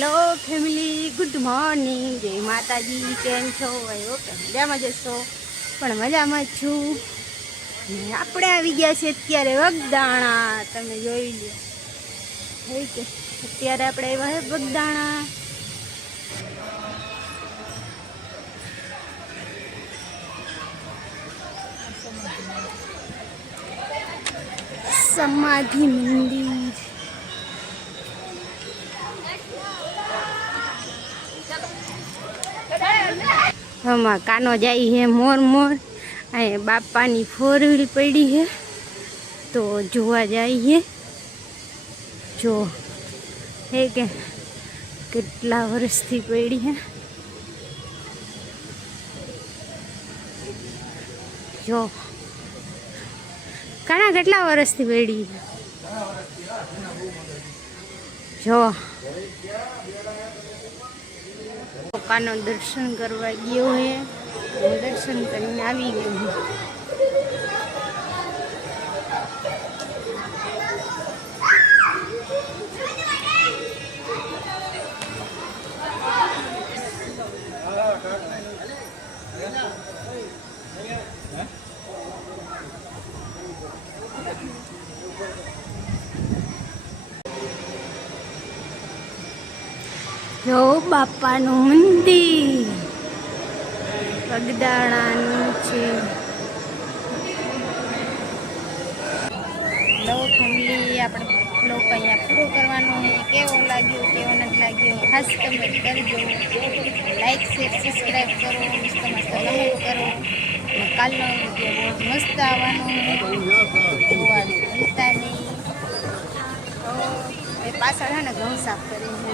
Hello family, good morning, જય માતાજી. કેમ છો? ઓકે, મજામાં જશો, પણ મજામાં જ છું. આપણે આવી ગયા છે અત્યારે વગદાણા. તમે જોઈ લો કે અત્યારે આપણે આવ્યા હે વગદાણા. સમાધિ મંદિર. હમાં કાનો જાય હે મોર મોર. અહીં બાપાની 4 વ્હીલ પડી હે તો જોવા જાય હે. જો હે કે કેટલા વર્ષથી પડી હે. જો કાના કેટલા વર્ષથી પડી હે. જો કાનો દર્શન કરવા ગયો હે. દર્શન કરીને આવી ગયો. જો બાપાનું મંદિર વગદાણાનું છે. લો ફેમિલી, આપણે બ્લોગ અહીંયા પૂરો કરવાનો છે. કેવો લાગ્યો, કેવો નથી લાગ્યો, ખાસ કમેન્ટ કરજો. લાઈક શેર સબસ્ક્રાઈબ કરો, મસ્ત મસ્ત કમેન્ટ કરો. અને કાલનો વિડીયો બહુ મસ્ત આવવાનો જોવાનું ભૂલતા નહીં. તો એ પાછળ છે ને ઘઉં સાફ કરીને